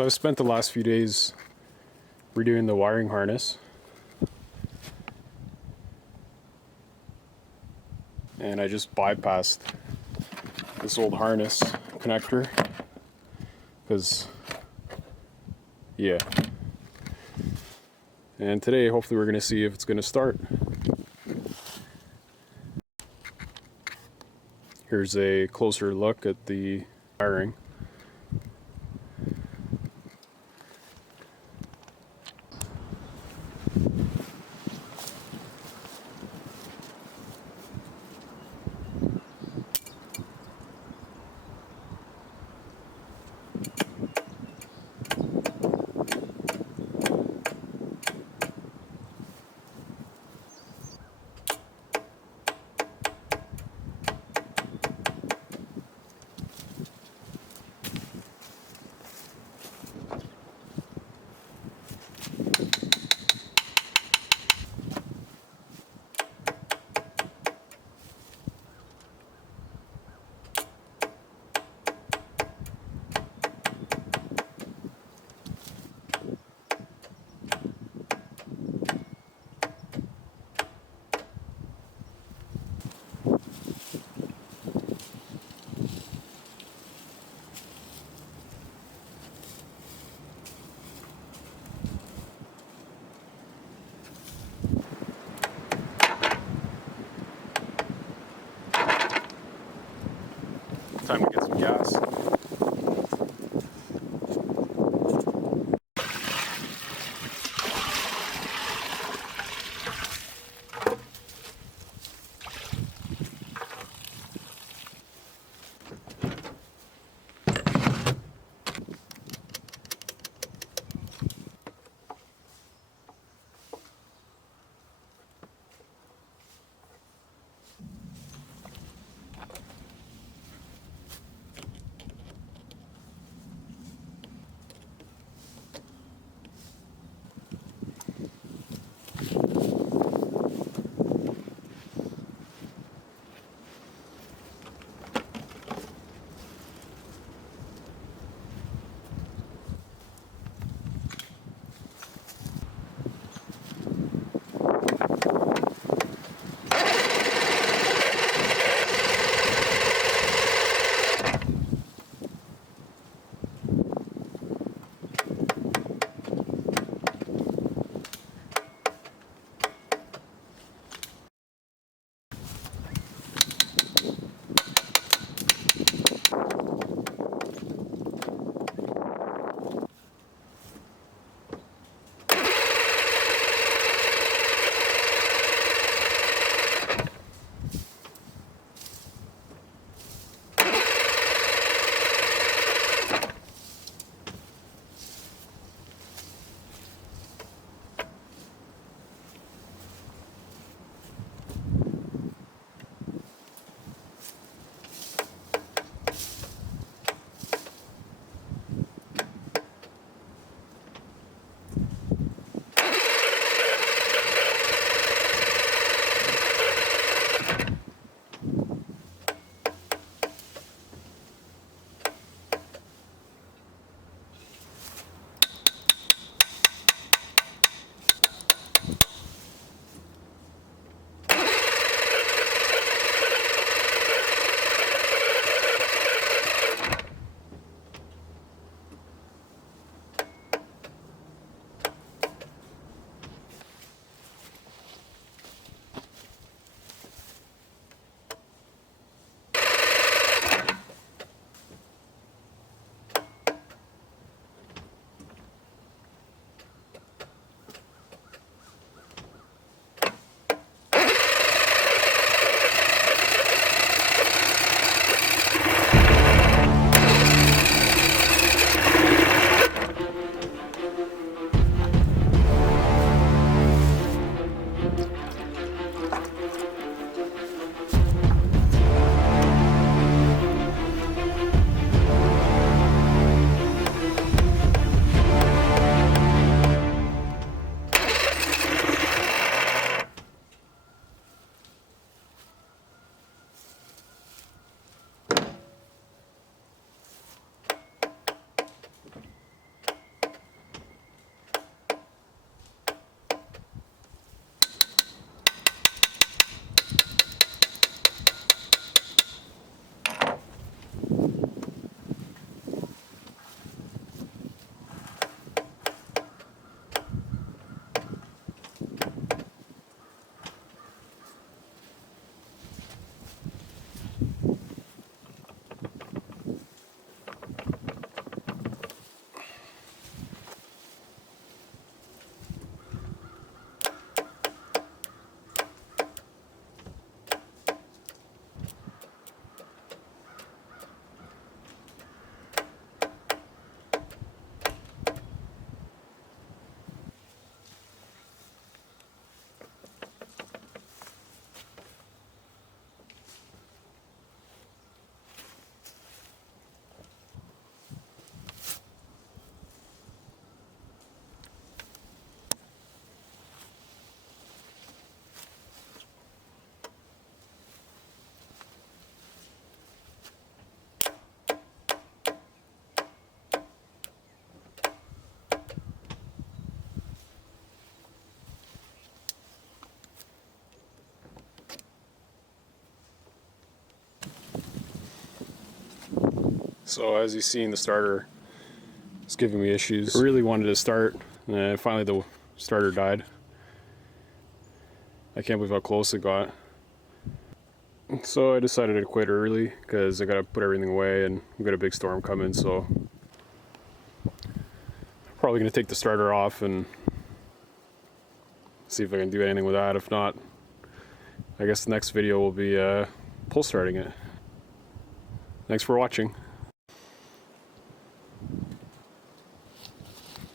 So I've spent the last few days redoing the wiring harness. And I just bypassed this old harness connector because, yeah. And today, hopefully we're going to see if it's going to start. Here's a closer look at the wiring. Time to get some gas. So as you've seen, the starter is giving me issues. I really wanted to start, and finally the starter died. I can't believe how close it got. So I decided to quit early because I gotta put everything away and we've got a big storm coming, so I'm probably gonna take the starter off and see if I can do anything with that. If not, I guess the next video will be pull starting it. Thanks for watching.